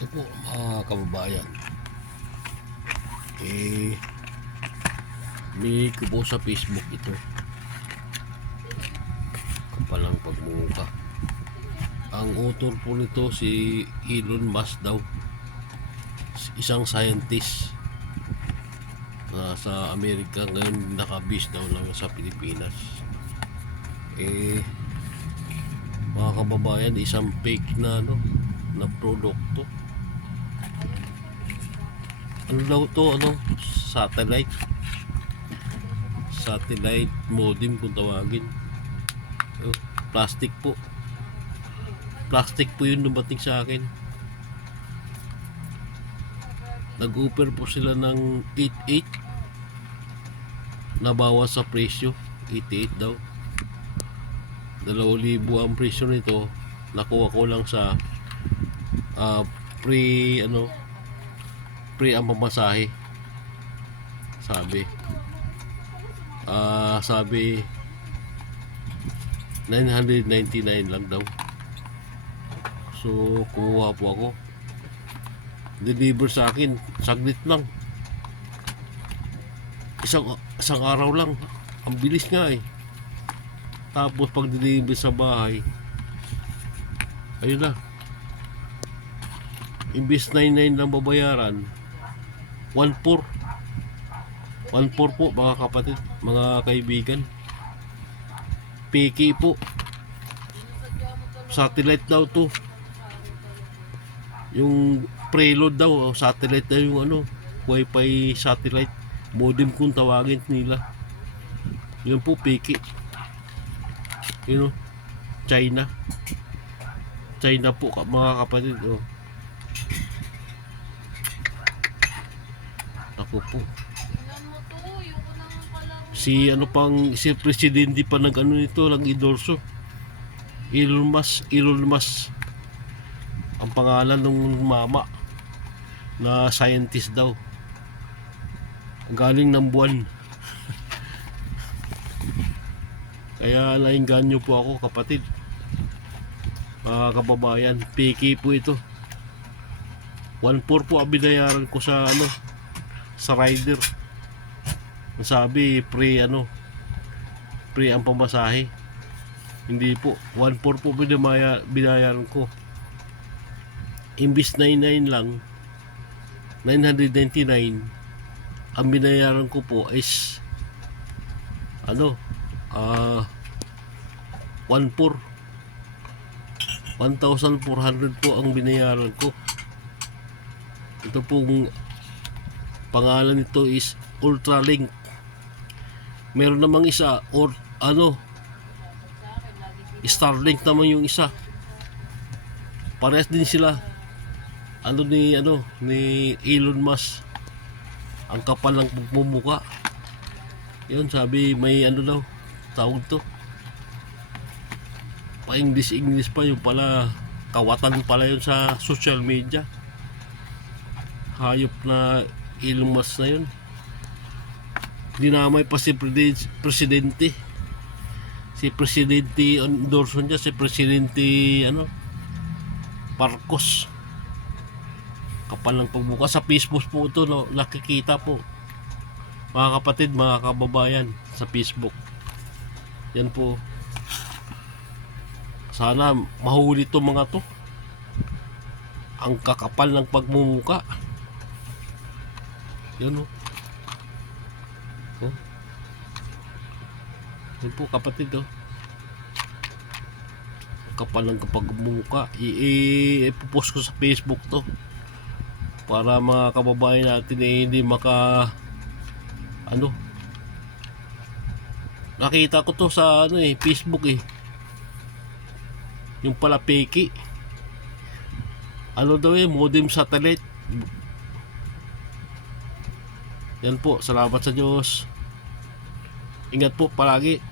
Ito po mga kababayan, eh may ko po sa Facebook ito, kapalang pagmumuka. Ang author po nito si Elon Musk daw, isang scientist na sa Amerika, ngayon nakabis daw lang sa Pilipinas. Mga kababayan, isang fake na na produkto. Ano daw to, satellite modem kung tawagin. Plastic po yung dumating sa akin. Nag-offer po sila ng 88 na bawas sa presyo. 88 daw, 2,000 ang presyo nito. Nakuha ko lang sa free ang pamasahe. Sabi 999 lang daw. So kumuha po ako, deliver sa akin saglit lang, isang araw lang. Ang bilis nga eh. Tapos pag deliver sa bahay, ayun na, imbis 99 lang babayaran, 1,400 po mga kapatid, mga kaibigan. Piki po, satellite daw to, yung preload daw, satellite daw, yung wifi satellite modem kung tawagin nila. Yun po, piki. China po mga kapatid. Ako po, si presidente pa nito, nag-endorso. Elon Musk ang pangalan ng mama na scientist daw, galing ng buwan. Kaya nainganyo po ako, kapatid, mga kababayan. Piki po ito. 1,400 po ang binayaran ko sa rider. Sabi free ang pamasahe. Hindi po, 1,400 po binayaran ko. Imbis 99 lang, 999, ang binayaran ko po is 1,400 po ang binayaran ko. Ito pong pangalan nito is Ultralink. Meron namang isa, or Starlink naman yung isa. Parehas din sila. Ni Elon Musk. Ang kapal ng pagmumuka. Yun, sabi may daw tawag to, pa English pa, yung pala kawatan pala yun sa social media. Hayop na Elon Musk na yun. Dinamay pa si presidente. Si presidente endorso niya, si presidente Marcos. Kapal ng pagbuka. Sa Facebook po ito, nakikita po, mga kapatid, mga kababayan, sa Facebook. Yan po. Sana mahuli to mga to. Ang kakapal ng pagmumuka. Yan yan po, kapatid. Kapal ng pagmumuka. Ipopost ko sa Facebook to, para mga kababayan natin hindi nakita ko to sa Facebook yung pala peki. Daw modem satellite. Yan po, salamat sa Diyos. Ingat po palagi.